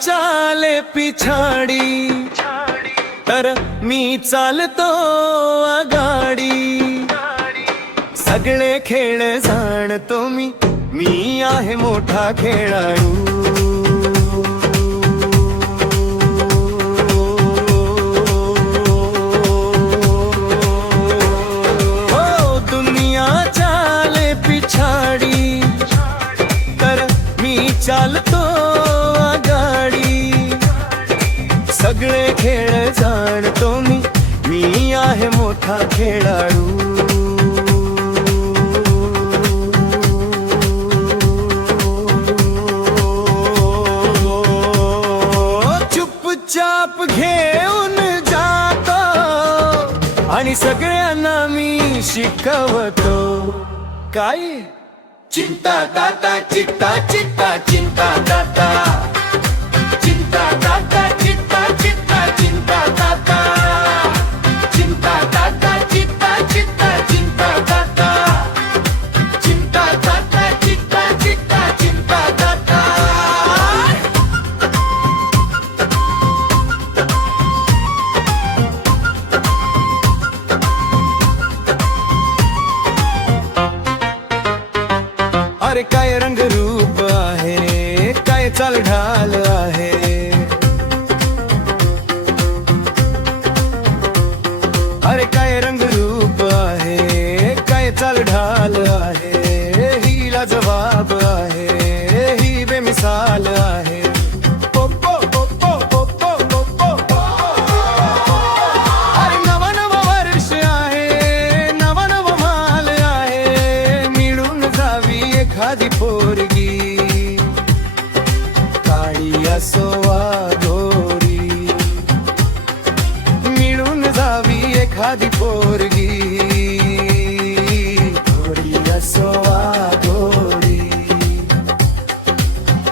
चाले पिछाडी तर मी चालतो आगाडी सगळे खेळ जाणतो मी आहे मोठा खेळाडू हो दुनिया चाले पिछाडी तर मी चालतो आगाडी सगळे खेळ जाणतो मी आहे मोठा खेळाडू चुपचाप घेऊन जातो आणि सगळ्यांना मी शिकवतो काय चिंता ताता चित्ता चित्ता चिंता ताता चिंता ताता चित्ता चित्ता चिंता ताता चिंता ताता चित्ता चित्ता चिंता ताता चिंता ताता चित्ता चित्ता चिंता ताता अरे काय रंग रूप आहे काय चाल ढाल आहे अरे काय रंग रूप आहे काय चाल ढाल आहे हिला जवाब आहे ही बेमिसाल आहे अरे नवा नवा वर्ष आहे नवा नवा माल आहे मिळून जावी एखादी पोरगी काळी असो वा गोरी मिळून जावी एखादी पोरगी गोरी असो वा गोरी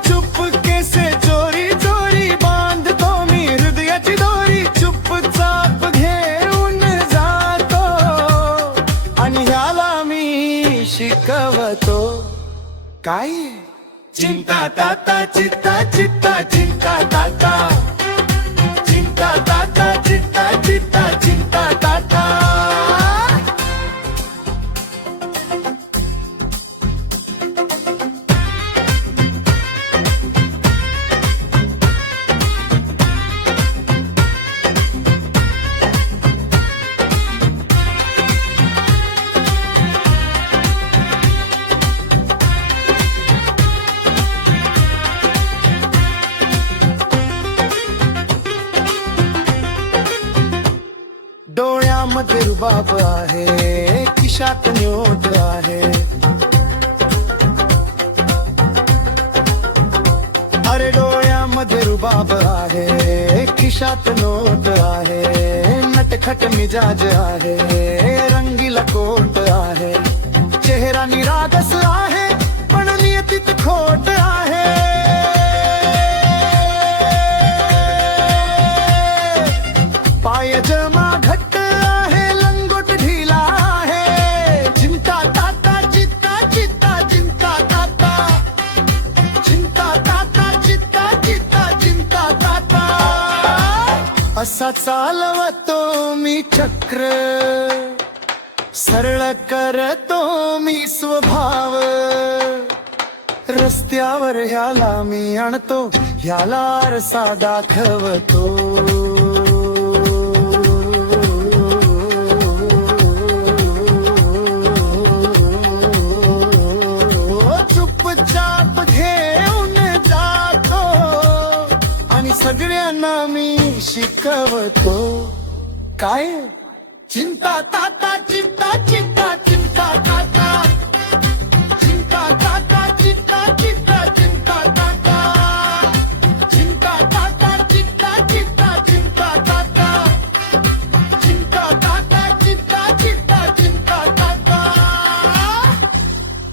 चुपके से चोरी चोरी बांधतो मी हृदयाची दोरी चुपचाप घेऊन जातो आणि ह्याला मी शिकवतो काय चिंता ताता चित्ता चित्ता चिंता ताता चिंता ताता चित्ता चित्ता चिंता ताता डोळ्यामध्ये रुबाब आहे खिशात नोट आहे अरे डोळ्यामध्ये रुबाब आहे खिशात नोट आहे नटखट मिजाज आहे रंगीला कोट आहे चेहरा निरागस आहे पण नियतीत खोट आहे पाय जमा घट्ट आहे लंगोट ढिला आहे चिंता ताता चित्ता चित्ता चिंता ताता चिंता ताता चित्ता चित्ता चिंता ताता असा चालवतो मी चक्र सरळ करतो मी स्वभाव रस्त्यावर ह्याला मी आणतो ह्याला आरसा दाखवतो चुपचाप घेऊन जातो आणि सगळ्यांना मी शिकवतो काय चिंता ताता